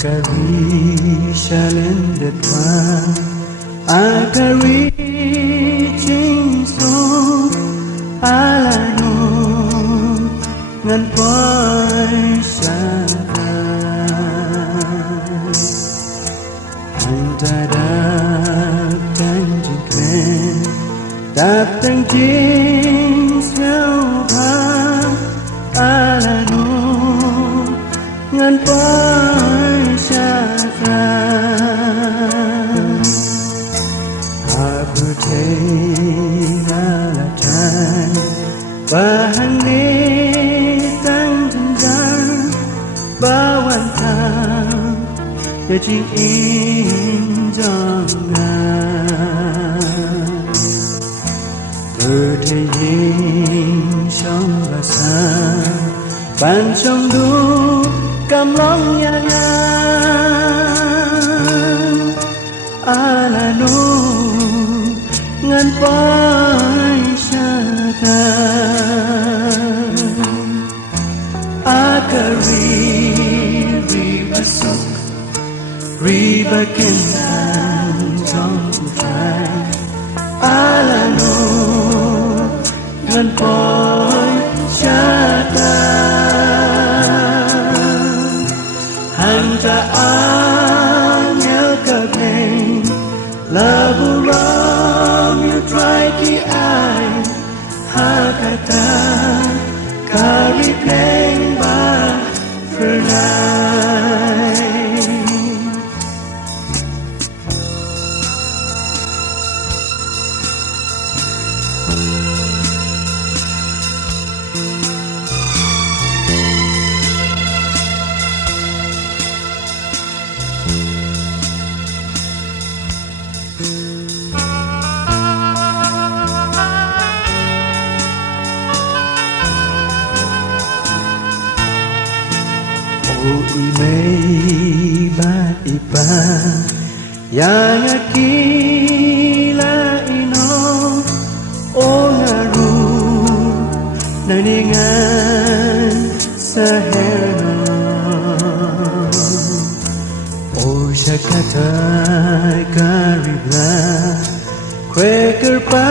Akari shalende twa Akari chingso alano ngan poi shaka Antara tanjung kren Tap tanjing selva alano ngan poi shaka Aku tengah latang bahan ni tanggal bawan tang jadi injangan bertaying trong rasa ban trong du cầm long nyangan alano ngan pai shaka Akari ribasok ribakintan trong trai alano ngan pai shaka hanta anyel kabeng laburam you try ki ai hakata kari pleng ba pernai Imei bat ipa yang akila ino o ngaru naningan saheno o shakata karibla kweker pa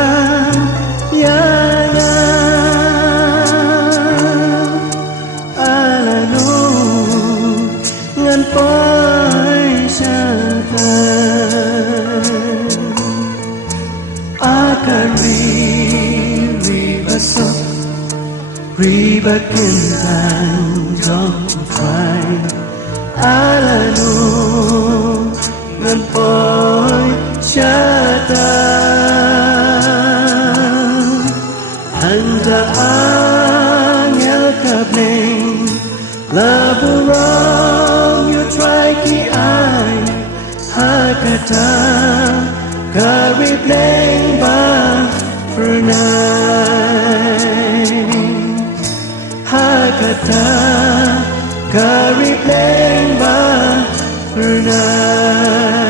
yang ngan pai shaka Akari ribasok ribakintan trong trai alano ngan pai shaka handa angel kableng laburam you try ki ai hakata kari pleng ba pernai hakata kari pleng ba pernai